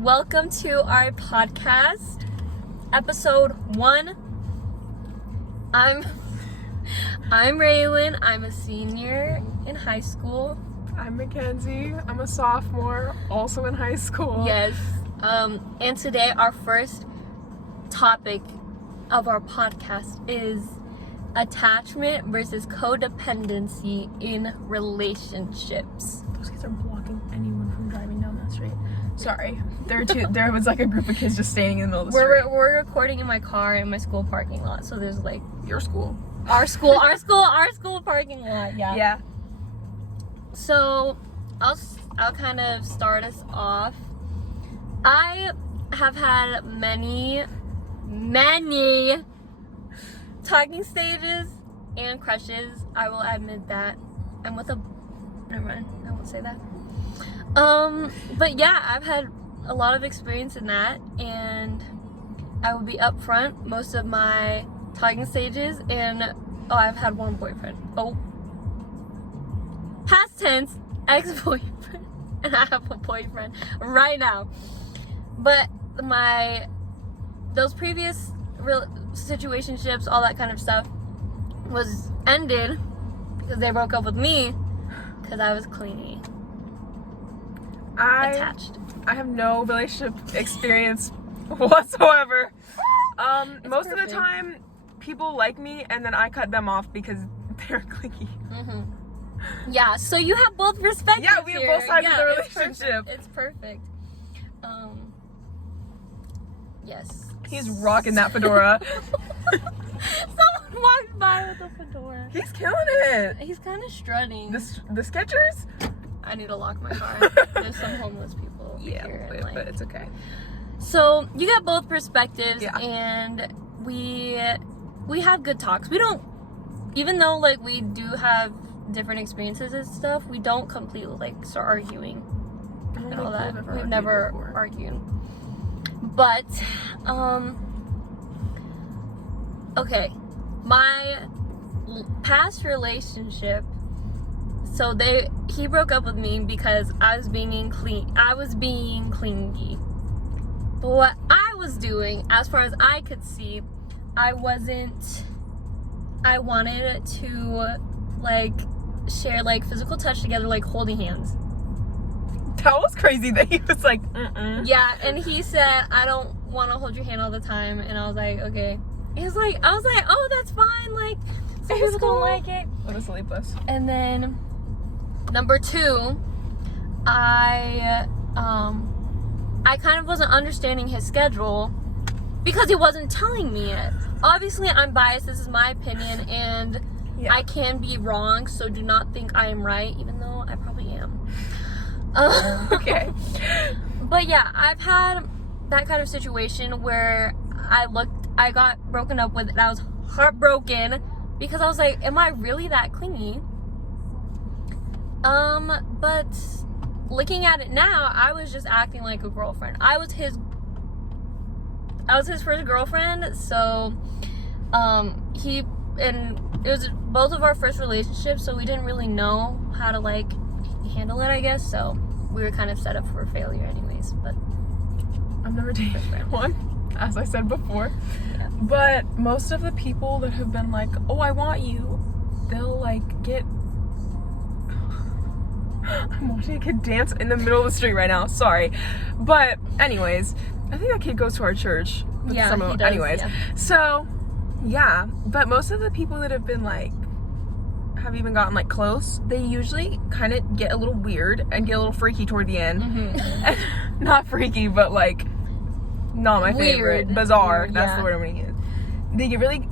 Welcome to our podcast, episode 1. I'm Raylen. I'm a senior in high school. I'm Makenzie. I'm a sophomore, also in high school. Yes. And today our first topic of our podcast is attachment versus codependency in relationships. Those kids are blocking anyone from driving down that street. Sorry. There was like a group of kids just standing in the middle of the street. We're recording in my car in my school parking lot, so there's like Your school. our school parking lot. Yeah. So I'll kind of start us off. I have had many talking stages and crushes. I will admit that. Never mind, I won't say that. But yeah, I've had a lot of experience in that, and I will be upfront. Most of my talking stages, and I've had one boyfriend. Past tense, ex-boyfriend, and I have a boyfriend right now. But those previous situationships, all that kind of stuff, was ended because they broke up with me because I was clingy. Attached. I have no relationship experience whatsoever. Most of the time, people like me, and then I cut them off because they're clingy. Mm-hmm. Yeah, so you have both perspectives. Yeah, we have both sides of the relationship. It's perfect. Yes. He's rocking that fedora. Someone walked by with a fedora. He's killing it. He's kind of strutting. The Skechers? I need to lock my car. There's some homeless people here. But it's okay. So you got both perspectives, yeah. And we have good talks. We don't, even though like we do have different experiences and stuff, we don't completely start arguing and all that. We've never argued. But okay, my past relationship, so he broke up with me because I was being clingy. But what I was doing, as far as I could see, I wanted to share physical touch together, like holding hands. That was crazy that he was like, Yeah, and he said, I don't want to hold your hand all the time, and I was like, okay. I was like, oh, that's fine, some people don't like it. What a silly puss. And then number 2, I kind of wasn't understanding his schedule because he wasn't telling me it. Obviously, I'm biased. This is my opinion, and yeah. I can be wrong, so do not think I am right, even though I probably am. Okay. But yeah, I've had that kind of situation where I got broken up with, and I was heartbroken because I was like, am I really that clingy? But looking at it now, I was just acting like a girlfriend. I was his first girlfriend, so it was both of our first relationships, so we didn't really know how to handle it, I guess. So we were kind of set up for failure anyways. But I've never dated one, as I said before. Yeah. But most of the people that have been like, oh, I want you, they'll get I'm watching a kid dance in the middle of the street right now. Sorry. But anyways, I think that kid goes to our church. Yeah, he does. Anyways, yeah. So yeah, but most of the people that have been have even gotten close, they usually kind of get a little weird and get a little freaky toward the end. Mm-hmm. Not freaky, but not my favorite. Bizarre. Weird, that's the word I'm gonna use. They get really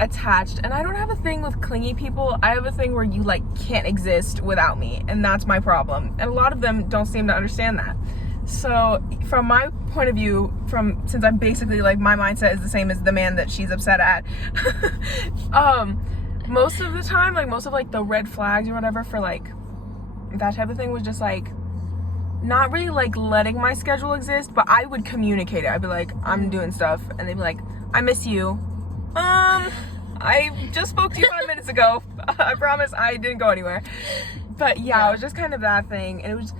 attached, and I don't have a thing with clingy people. I have a thing where you can't exist without me, and that's my problem. And a lot of them don't seem to understand that. So from my point of view, since I'm basically my mindset is the same as the man that she's upset at, most of the time, most of the red flags or whatever for that type of thing was just not really letting my schedule exist, but I would communicate it. I'd be like, I'm doing stuff, and they'd be like, I miss you. I just spoke to you 5 minutes ago. I promise I didn't go anywhere. But yeah, it was just kind of that thing, and it was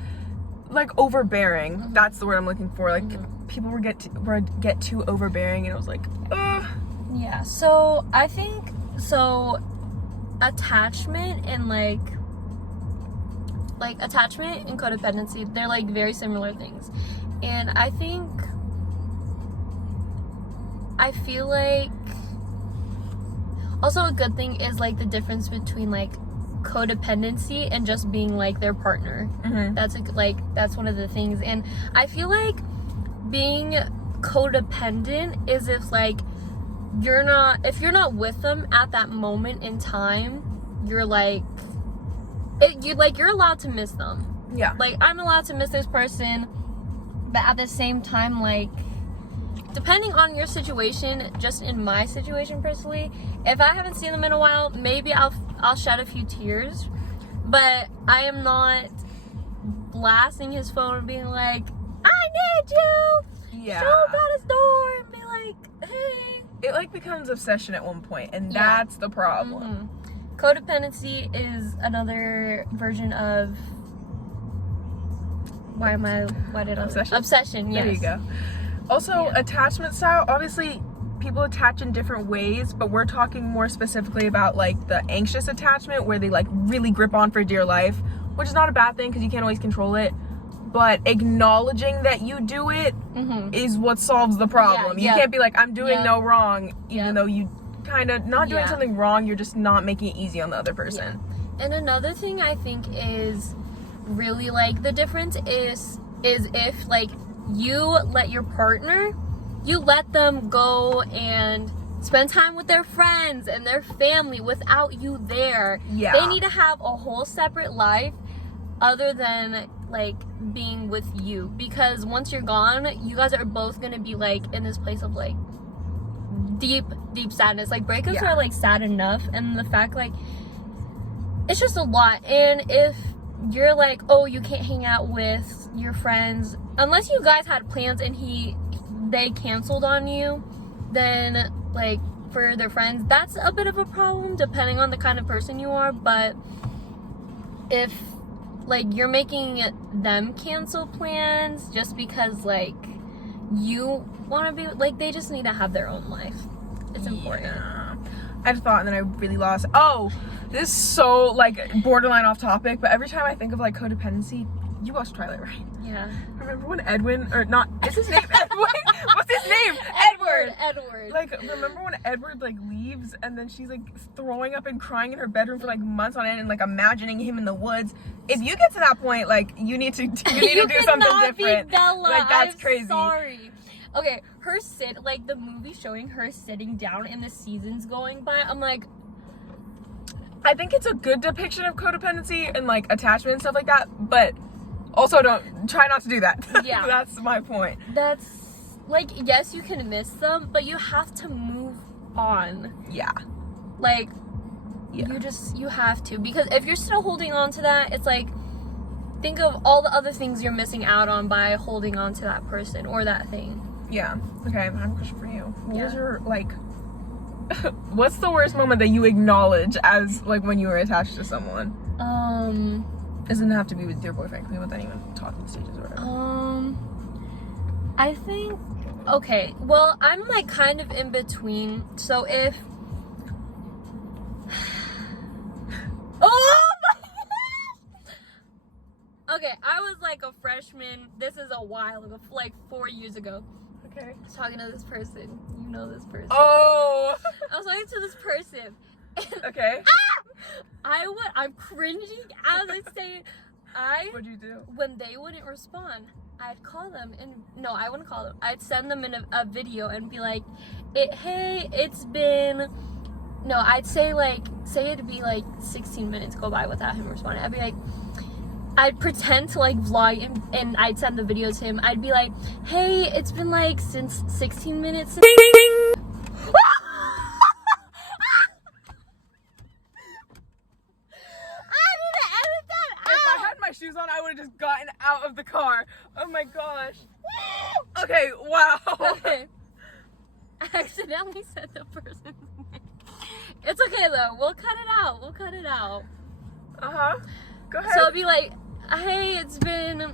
like overbearing. Mm-hmm. That's the word I'm looking for. Like Mm-hmm. people would get too overbearing, and I was like, ugh. Yeah, so I think, attachment and like attachment and codependency, they're like very similar things. And I feel like also a good thing is like the difference between like codependency and just being like their partner. Mm-hmm. That's one of the things. And I feel like being codependent is if you're not with them at that moment in time, you're you're allowed to miss them. Yeah. Like, I'm allowed to miss this person, but at the same time, like, depending on your situation, just in my situation personally, if I haven't seen them in a while, maybe I'll shed a few tears, but I am not blasting his phone and being like, I need you! Yeah. Show up at his door and be like, hey. It like becomes obsession at one point, and Yeah. that's the problem. Mm-hmm. Codependency is another version of obsession, yes. There you go. Also, Yeah. attachment style, obviously people attach in different ways, but we're talking more specifically about like the anxious attachment where they like really grip on for dear life, which is not a bad thing because you can't always control it, but acknowledging that you do it Mm-hmm. is what solves the problem. Yeah. You can't be like, I'm doing Yeah. no wrong, even Yeah. though you kind of not doing Yeah. something wrong, you're just not making it easy on the other person. And another thing I think is really like the difference is if like you let your partner, you let them go and spend time with their friends and their family without you there. Yeah. They need to have a whole separate life other than like being with you, because once you're gone, you guys are both gonna be like in this place of like deep sadness. Like breakups Yeah. are like sad enough, and the fact like it's just a lot. And if you're like, oh, you can't hang out with your friends unless you guys had plans and they canceled on you, then like for their friends, that's a bit of a problem depending on the kind of person you are. But if like you're making them cancel plans just because like you want to be, like, they just need to have their own life. It's important. Yeah. I had a thought and then I really lost. Oh, this is so like borderline off topic, but every time I think of like codependency, you watched Twilight, right? Yeah. Remember when Edwin, or not, is his name Edwin? What's his name? Edward. Like, remember when Edward like leaves and then she's like throwing up and crying in her bedroom for like months on end and like imagining him in the woods? If you get to that point, like you need to do something different. Be Bella. Like that's I'm crazy. Sorry. Okay, like the movie showing her sitting down and the seasons going by, I'm like, I think it's a good depiction of codependency and like attachment and stuff like that, but also try not to do that. Yeah. That's my point. that's like, yes, you can miss them, but you have to move on. Yeah. Like, Yeah. you have to, because if you're still holding on to that, it's like, think of all the other things you're missing out on by holding on to that person or that thing. Yeah. Okay, I have a question for you. What was Yeah. your like what's the worst moment that you acknowledge as like when you were attached to someone? Doesn't have to be with your boyfriend, can be with anyone, talking stages or whatever. I think, okay, well, I'm like kind of in between. So if oh my gosh! Okay, I was like a freshman. This is a while ago, like 4 years ago. Okay. I was talking to this person. You know this person. Oh. I was talking to this person. Okay. I'm cringing as I say it. What'd you do? When they wouldn't respond, I'd call them and no, I wouldn't call them. I'd send them in a video and be like, it's been, no, I'd say it'd be like 16 minutes go by without him responding. I'd be like, I'd pretend to like vlog and I'd send the video to him. I'd be like, hey, it's been like since 16 minutes. Since shoes on, I would have just gotten out of the car. Oh my gosh. Okay, wow. Okay. I accidentally said the person's name. It's okay though. We'll cut it out. Uh-huh. Go ahead. So I'll be like, hey, it's been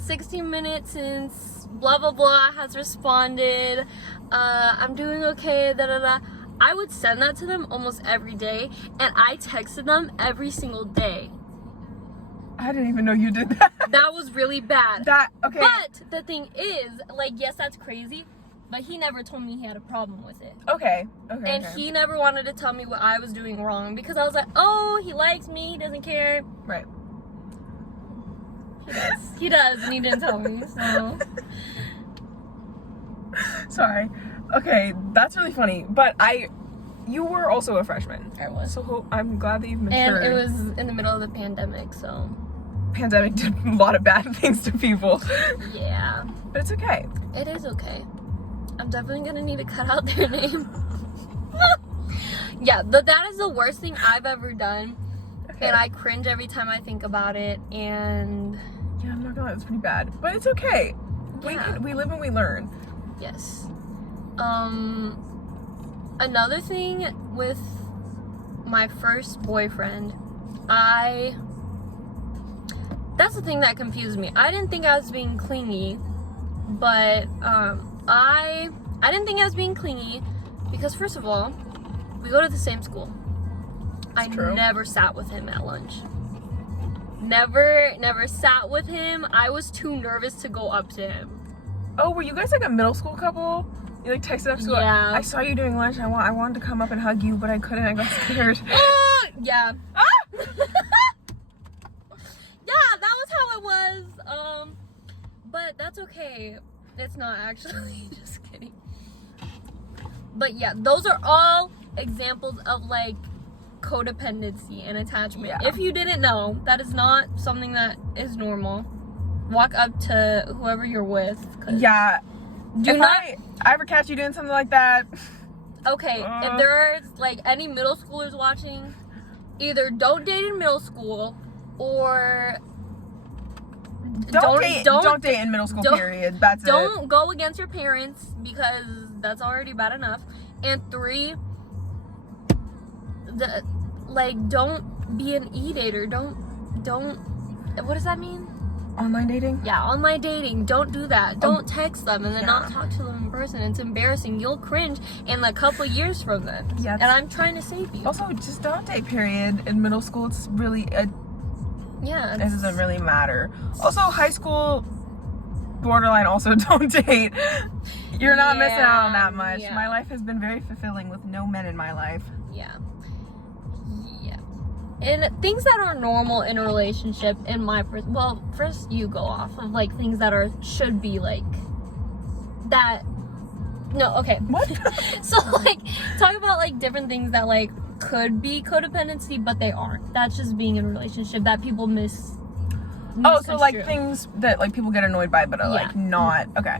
16 minutes since blah blah blah has responded. I'm doing okay, da da da. I would send that to them almost every day, and I texted them every single day. I didn't even know you did that. That was really bad. Okay. But the thing is, like, yes, that's crazy, but he never told me he had a problem with it. Okay. And he never wanted to tell me what I was doing wrong, because I was like, oh, he likes me, he doesn't care. Right. He does, and he didn't tell me, so. Sorry. Okay, that's really funny. But you were also a freshman. I was. So I'm glad that you've matured. And it was in the middle of the pandemic, so. Pandemic did a lot of bad things to people. Yeah. But it's okay. It is okay. I'm definitely gonna need to cut out their name. Yeah, but that is the worst thing I've ever done. Okay. And I cringe every time I think about it, and. Yeah, I'm not gonna lie, it's pretty bad. But it's okay. Yeah. We live and we learn. Yes. Another thing with my first boyfriend, that's the thing that confused me. I didn't think I was being clingy, but I didn't think I was being clingy because, first of all, we go to the same school. True. Never sat with him at lunch. Never sat with him. I was too nervous to go up to him. Oh, were you guys like a middle school couple? You like texted after school? Yeah. I saw you doing lunch. I wanted to come up and hug you, but I couldn't. I got scared. Yeah. Ah! Yeah, that was how it was. But that's okay. It's not actually. Just kidding. But yeah, those are all examples of like codependency and attachment. Yeah. If you didn't know, that is not something that is normal. Walk up to whoever you're with. Yeah. Do if not. I ever catch you doing something like that. Okay, if there's like any middle schoolers watching, either don't date in middle school or Don't date in middle school, period. That's don't go against your parents, because that's already bad enough. And 3, don't be an e-dater. Don't what does that mean? Online dating? Yeah, online dating. Don't do that. Don't text them and then not talk to them in person. It's embarrassing. You'll cringe in a couple years from then. Yeah. And I'm trying to save you. Also, just don't date, period. In middle school, it's really it doesn't really matter. Also, high school, borderline, also don't date. You're not missing out on that much. Yeah. My life has been very fulfilling with no men in my life. Yeah. And things that are normal in a relationship, in my well, first you go off of like things that should be like that. No, okay. What? So like talk about like different things that like could be codependency, but they aren't. That's just being in a relationship that people miss. Oh, so like things that like people get annoyed by, but are like not okay.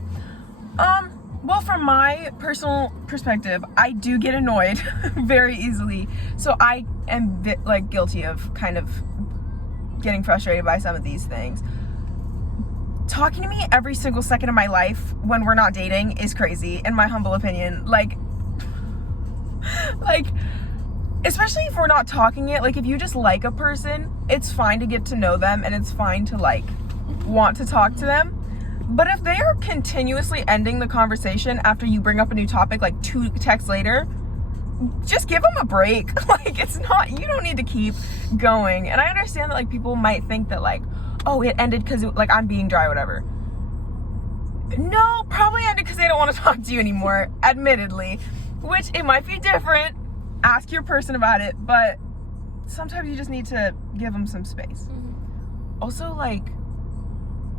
Well, from my personal perspective, I do get annoyed very easily. So I am like guilty of kind of getting frustrated by some of these things. Talking to me every single second of my life when we're not dating is crazy, in my humble opinion. Like, especially if we're not talking yet. Like, if you just like a person, it's fine to get to know them and it's fine to like want to talk to them. But if they are continuously ending the conversation after you bring up a new topic, like 2 texts later, just give them a break. Like, it's not, you don't need to keep going. And I understand that like people might think that like, oh, it ended because like I'm being dry or whatever. No, probably ended because they don't want to talk to you anymore, admittedly, which it might be different. Ask your person about it, but sometimes you just need to give them some space. Also, like,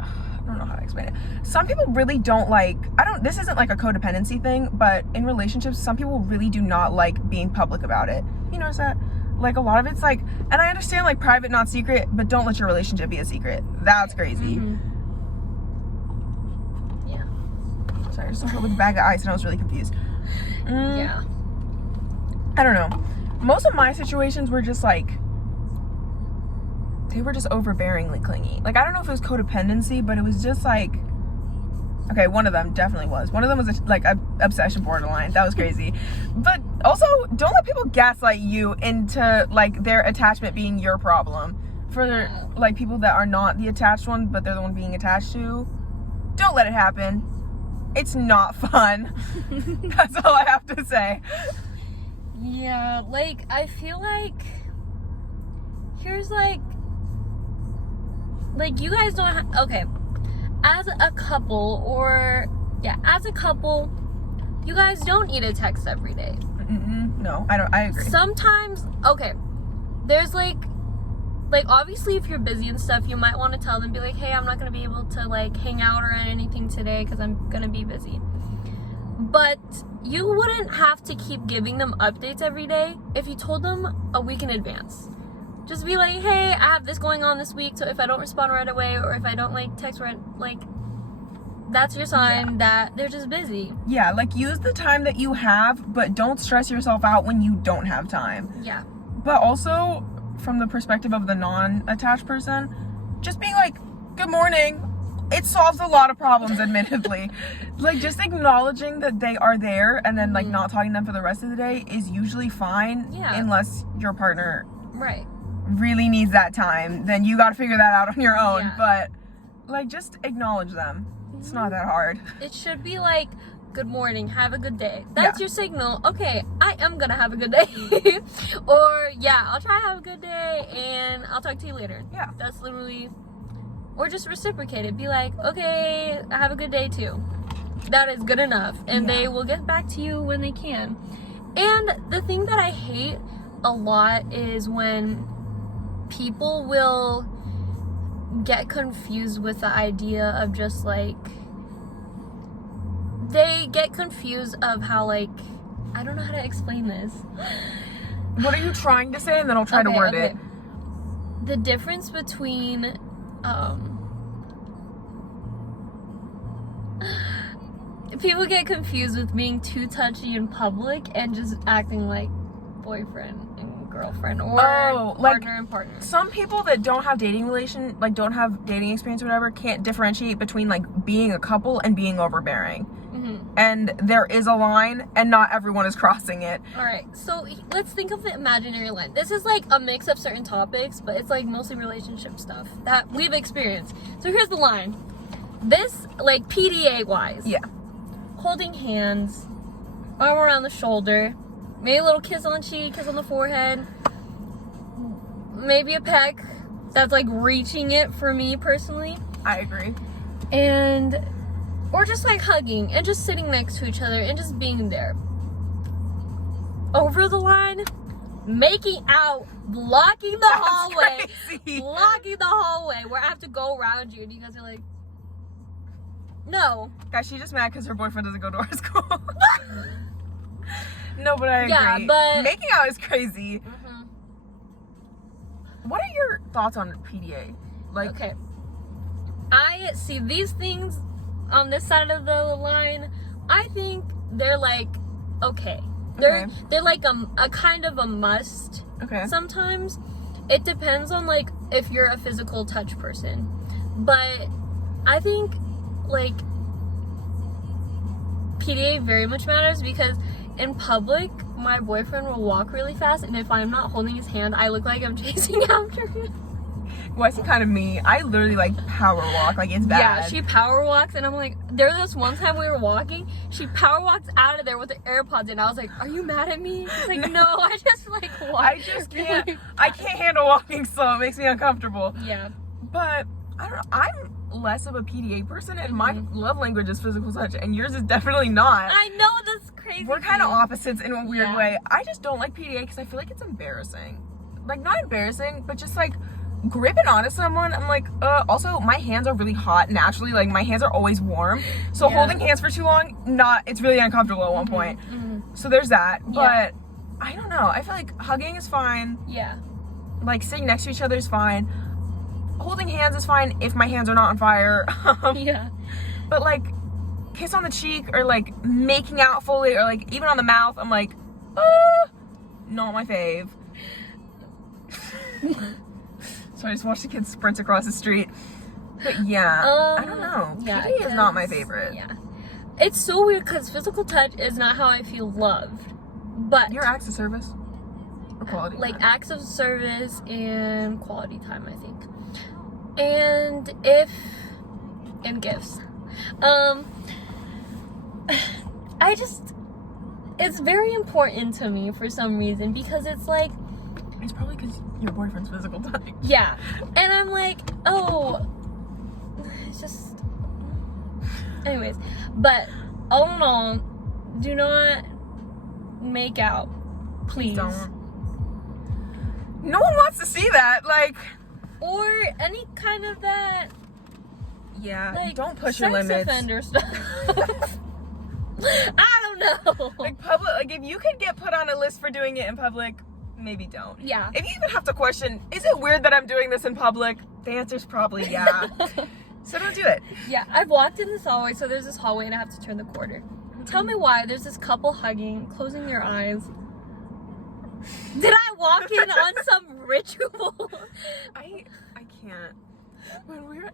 I don't know how to explain it. Some people really don't like, this isn't like a codependency thing, but in relationships, some people really do not like being public about it. You notice that? Like, a lot of it's like, and I understand like private, not secret, but don't let your relationship be a secret. That's crazy. Yeah. Sorry, I just woke up with a bag of ice and I was really confused. Yeah. I don't know. Most of my situations were just like, they were just overbearingly clingy. Like, I don't know if it was codependency, but it was just like, okay, one of them definitely was. One of them was like a obsession borderline. That was crazy. But also, don't let people gaslight you into like their attachment being your problem. for like people that are not the attached one, but they're the one being attached to, don't let it happen. It's not fun. That's all I have to say. Yeah, like, I feel like, here's like you guys don't have, okay, as a couple, you guys don't need a text every day. No, I agree. Sometimes, okay, there's like obviously if you're busy and stuff, you might want to tell them, be like, hey, I'm not going to be able to like hang out or anything today because I'm going to be busy. But you wouldn't have to keep giving them updates every day if you told them a week in advance. Just be like, hey, I have this going on this week, so if I don't respond right away or if I don't like text right, like, that's your sign that they're just busy. Yeah, like use the time that you have, but don't stress yourself out when you don't have time. Yeah. But also, from the perspective of the non-attached person, just being like, good morning, it solves a lot of problems, admittedly. Like, just acknowledging that they are there and then like not talking to them for the rest of the day is usually fine. Yeah. Unless your partner Right. really needs that time, then you got to figure that out on your own. Yeah. But like, just acknowledge them. It's not that hard. It should be like, good morning, have a good day. That's your signal. Okay, I am gonna have a good day. Or, yeah, I'll try to have a good day and I'll talk to you later. Yeah. That's literally, or just reciprocate it. Be like, okay, have a good day too. That is good enough. And they will get back to you when they can. And the thing that I hate a lot is when people will get confused with the idea of just like, they get confused of how like, I don't know how to explain this. What are you trying to say? And then I'll try to word it. The difference between people get confused with being too touchy in public and just acting like boyfriend and girlfriend or partner and partner. Some people that don't have dating experience or whatever can't differentiate between like being a couple and being overbearing. And there is a line and not everyone is crossing it. Alright, so let's think of the imaginary line. This is like a mix of certain topics, but it's like mostly relationship stuff that we've experienced. So here's the line. This, like PDA wise. Yeah. Holding hands, arm around the shoulder, maybe a little kiss on the cheek, kiss on the forehead, maybe a peck. That's like reaching it for me personally. I agree. And, or just like hugging and just sitting next to each other and just being there. Over the line, making out, blocking the hallway. Crazy. Blocking the hallway where I have to go around you and you guys are like, no. Guys, she's just mad because her boyfriend doesn't go to our school. No, but I agree. Yeah, but making out is crazy. What are your thoughts on PDA? Like, okay, I see these things on this side of the line. I think they're like okay. They're like a kind of a must. Okay. Sometimes it depends on like if you're a physical touch person, but I think like PDA very much matters because in public my boyfriend will walk really fast and if I'm not holding his hand I look like I'm chasing after him. Well, I see kind of me. I literally like power walk, like it's bad. Yeah, she power walks and I'm like, there was this one time we were walking, she power walks out of there with the AirPods in. I was like, are you mad at me? She's like, no, I just like walk. I just can't, I can't handle walking slow. It makes me uncomfortable. Yeah. But I don't know, I'm less of a PDA person and my love language is physical touch and yours is definitely not. I know, that's crazy. We're kind of opposites in a weird way. I just don't like PDA because I feel like it's embarrassing. Like, not embarrassing, but just like gripping onto someone. I'm like, also my hands are really hot naturally. Like my hands are always warm. So holding hands for too long, it's really uncomfortable at one point. So there's that. But I don't know. I feel like hugging is fine. Yeah. Like sitting next to each other is fine. Holding hands is fine if my hands are not on fire. Yeah. But like kiss on the cheek or like making out fully or like even on the mouth, I'm like, not my fave. So I just watched the kids sprint across the street. But yeah, I don't know. Yeah, PDA is not my favorite. Yeah. It's so weird because physical touch is not how I feel loved. But your acts of service. Or quality like time. acts of service and quality time, I think. And gifts. It's very important to me for some reason, because it's like, It's probably because your boyfriend's physical touch. yeah, and I'm like, oh, it's just, anyways, but all in all, do not make out, please. Don't. No one wants to see that, like, Or any kind of that, yeah, like, don't push your sex limits. offender stuff. I don't know. Like public, like if you could get put on a list for doing it in public, maybe don't. Yeah. If you even have to question, is it weird that I'm doing this in public? The answer's probably yeah. So don't do it. Yeah, I've walked in this hallway, so there's this hallway and I have to turn the corner. Tell me why there's this couple hugging, closing their eyes. Did I walk in on some ritual? I can't. When we were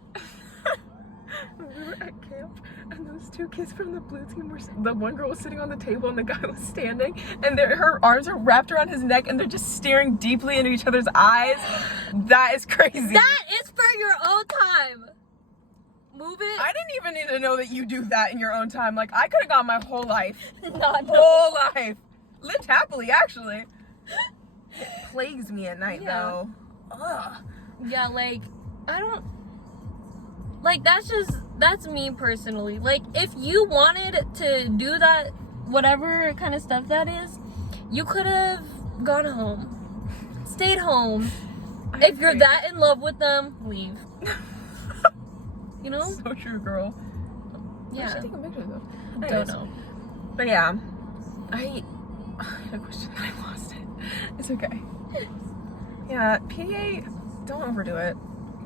at camp, and those two kids from the blue team were, the one girl was sitting on the table and the guy was standing, and her arms are wrapped around his neck and they're just staring deeply into each other's eyes. That is crazy. That is for your own time. Move it. I didn't even need to know that you do that in your own time. Like, I could have gone my whole life. Not Whole life. Lived happily, actually. It plagues me at night, Yeah. though. Ugh. Yeah, like, I don't, like, that's me personally. Like, if you wanted to do that, whatever kind of stuff that is, you could have gone home, stayed home. I If you're agree. that in love with them, leave. You know? So true, girl. Why is she Yeah. taking pictures, though? Don't Anyways. know. But yeah, I had a question and I lost it. It's okay. Yeah, PDA, don't overdo it.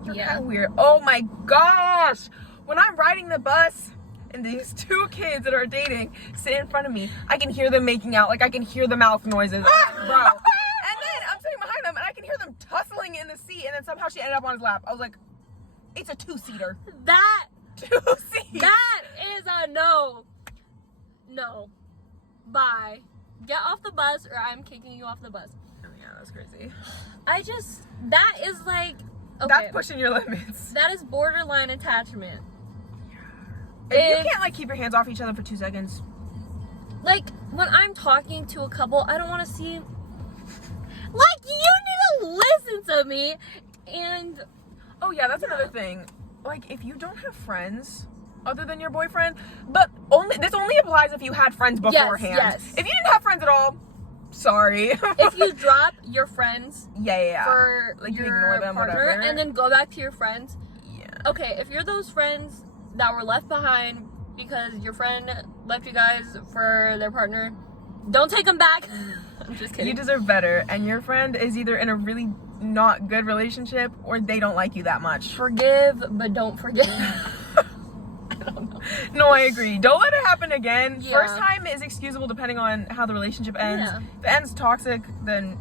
You're Yeah. kind of weird. Oh my gosh! When I'm riding the bus and these two kids that are dating sit in front of me, I can hear them making out. Like, I can hear the mouth noises. Bro. And then I'm sitting behind them and I can hear them tussling in the seat, and then somehow she ended up on his lap. I was like, it's a two-seater. That, Two-seat. that is a no. No. Bye. Get off the bus or I'm kicking you off the bus. Oh, yeah, that's crazy. That is like, okay. That's pushing your limits. That is borderline attachment. If you can't, like, keep your hands off each other for 2 seconds. Like, when I'm talking to a couple, I don't want to see, like, you need to listen to me. And Oh yeah, that's another thing. Like, if you don't have friends other than your boyfriend, but this only applies if you had friends beforehand. yes. If you didn't have friends at all, sorry. if you drop your friends yeah. for Like, you your ignore them, partner whatever. and then go back to your friends, Yeah. okay, if you're those friends that were left behind because your friend left you guys for their partner, don't take them back. I'm just kidding. You deserve better, and your friend is either in a really not good relationship or they don't like you that much. Forgive, but don't forget. No, I agree. Don't let it happen again. Yeah. First time is excusable depending on how the relationship ends. Yeah. If it ends toxic, then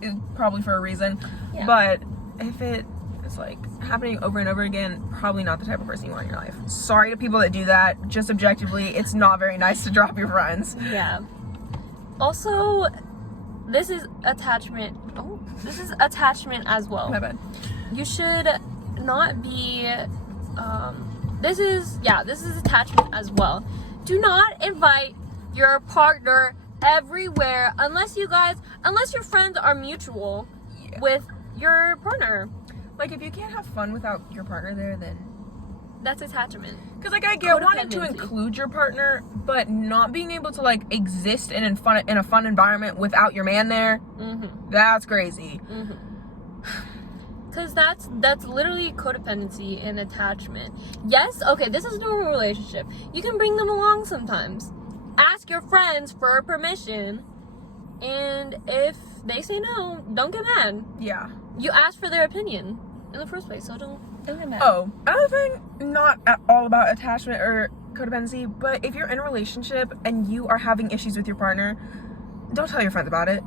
it's probably for a reason. Yeah. But if it is like happening over and over again, probably not the type of person you want in your life. Sorry to people that do that. Just objectively, it's not very nice to drop your friends. Yeah. Also, this is attachment. Oh, this is attachment as well. My bad. You should not be. This is attachment as well. Do not invite your partner everywhere unless your friends are mutual Yeah. with your partner. Like, if you can't have fun without your partner there, then That's attachment. because, like, I get wanting to Codependency. include your partner, but not being able to, like, exist in a fun environment without your man there, that's crazy. Because that's literally codependency and attachment. Yes, okay, this is a normal relationship. You can bring them along sometimes. Ask your friends for permission. And if they say no, don't get mad. Yeah. You asked for their opinion in the first place, so don't get mad. Oh, another thing, not at all about attachment or codependency, but if you're in a relationship and you are having issues with your partner, don't tell your friends about it.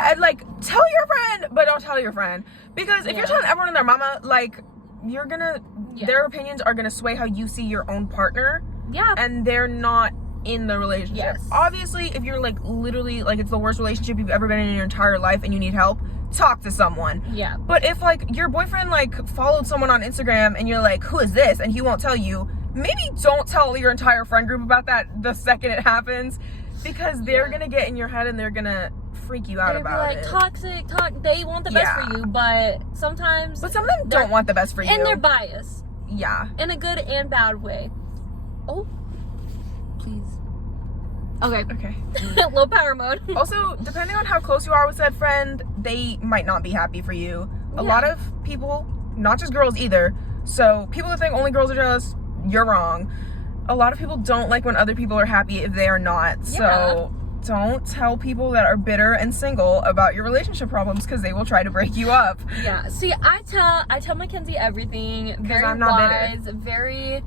And, like, tell your friend, but don't tell your friend. Because if you're telling everyone and their mama, like, their opinions are gonna sway how you see your own partner. Yeah. And they're not in the relationship. Yes. Obviously, if you're like literally like it's the worst relationship you've ever been in your entire life and you need help, talk to someone. Yeah. But if like your boyfriend like followed someone on Instagram and you're like, who is this? And he won't tell you, maybe don't tell your entire friend group about that the second it happens, because they're gonna get in your head and they're gonna freak you out They'd about be like, it. toxic, they want the best for you, but sometimes... But some of them don't want the best for you. And they're biased. Yeah. In a good and bad way. Oh. Please. Okay. Low power mode. Also, depending on how close you are with said friend, they might not be happy for you. A lot of people, not just girls either, so people that think only girls are jealous, you're wrong. A lot of people don't like when other people are happy if they are not. So don't tell people that are bitter and single about your relationship problems, because they will try to break you up. Yeah. See, I tell Makenzie everything. Very I'm not wise, bitter.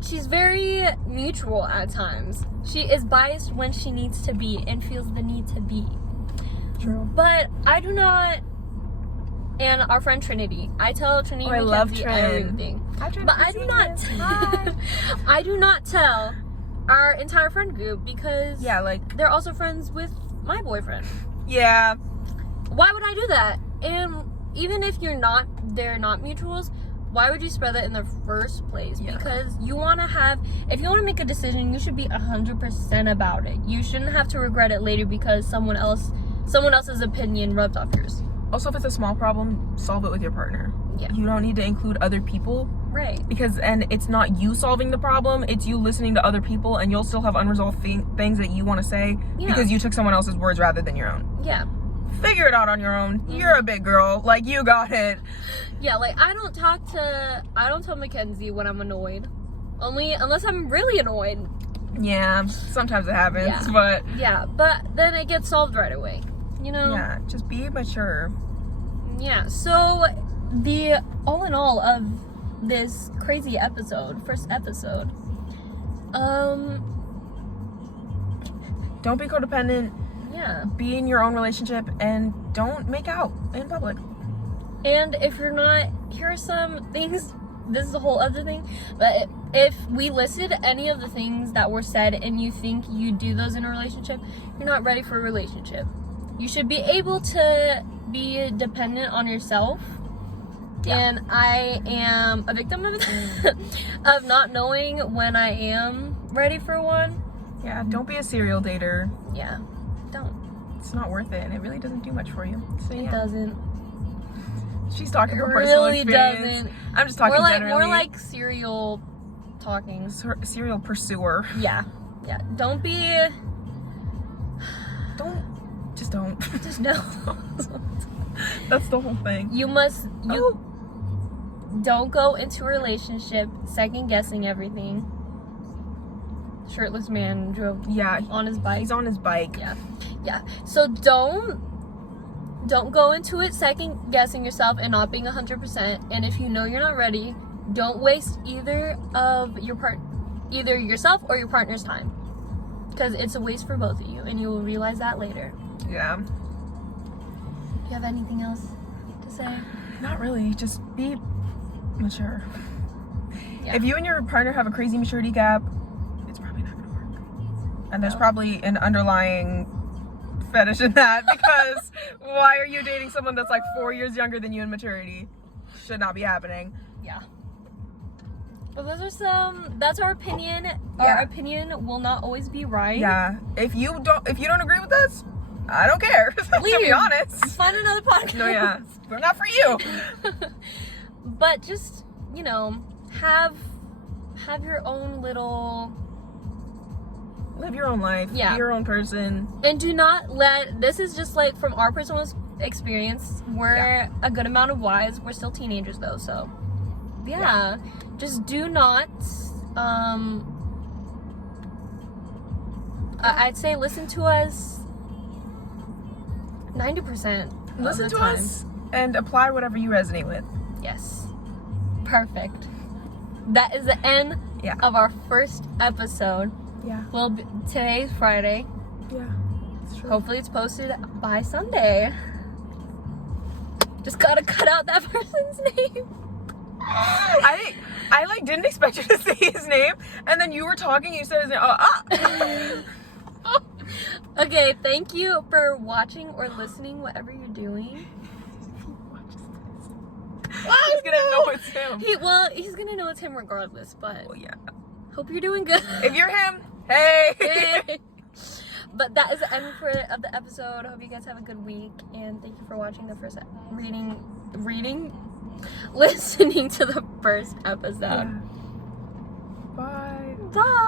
She's very neutral at times. She is biased when she needs to be and feels the need to be. True. But I do not. And our friend Trinity, I tell Trinity I love Makenzie Trin. everything. But I do not. I do not tell our entire friend group, because they're also friends with my boyfriend. Yeah. Why would I do that? And even if they're not mutuals, why would you spread that in the first place? Yeah. Because you want to if you want to make a decision, you should be 100% about it. You shouldn't have to regret it later because someone else's opinion rubbed off yours. Also, if it's a small problem, solve it with your partner. Yeah. You don't need to include other people. Right. And it's not you solving the problem, it's you listening to other people, and you'll still have unresolved things that you want to say because you took someone else's words rather than your own. Yeah. Figure it out on your own. Mm-hmm. You're a big girl. Like, you got it. Yeah, like, I don't tell Makenzie when I'm annoyed. Only unless I'm really annoyed. Yeah, sometimes it happens, but... Yeah, but then it gets solved right away. You know? Yeah, just be mature. Yeah, so the all in all of this crazy first episode, don't be codependent. Yeah. Be in your own relationship and don't make out in public. And if you're not, here are some things, this is a whole other thing, but if we listed any of the things that were said and you think you do those in a relationship, you're not ready for a relationship. You should be able to be dependent on yourself. Yeah. And I am a victim of it, of not knowing when I am ready for one. Yeah, don't be a serial dater. Yeah, don't. It's not worth it, and it really doesn't do much for you. So, It doesn't. She's talking from It personal really experience. doesn't. I'm just talking generally. More like serial talking. Serial pursuer. Yeah. Don't be. Just don't. Just no. That's the whole thing. Don't go into a relationship second guessing everything. Shirtless man drove on his bike. He's on his bike. Yeah. So don't go into it second guessing yourself and not being 100%. And if you know you're not ready, don't waste either yourself or your partner's time, because it's a waste for both of you, and you will realize that later. Yeah. Do you have anything else to say? Not really. Just be mature. Yeah. If you and your partner have a crazy maturity gap, it's probably not gonna work. And there's probably an underlying fetish in that, because why are you dating someone that's like 4 years younger than you in maturity? Should not be happening. Yeah. But that's our opinion. Yeah. Our opinion will not always be right. Yeah. If you don't agree with us, I don't care. Leave. To be honest. Find another podcast. No, yeah. We're not for you. But just, have your own little... Live your own life. Yeah. Be your own person. And do not this is just like from our personal experience, we're a good amount of wise. We're still teenagers though, so yeah. Just do not, I'd say listen to us 90%. Listen to us and apply whatever you resonate with. Yes. Perfect. That is the end of our first episode. Yeah. Well, today's Friday. Yeah. It's true. Hopefully it's posted by Sunday. Just gotta cut out that person's name. I like didn't expect you to say his name, and then you were talking. You said his name. Okay, thank you for watching or listening, whatever you're doing. He's gonna know it's him. He's gonna know it's him regardless. But Well, yeah. hope you're doing good. If you're him, hey. Yay. But that is the end of the episode. I hope you guys have a good week, and thank you for watching the first listening to the first episode. Bye. Bye.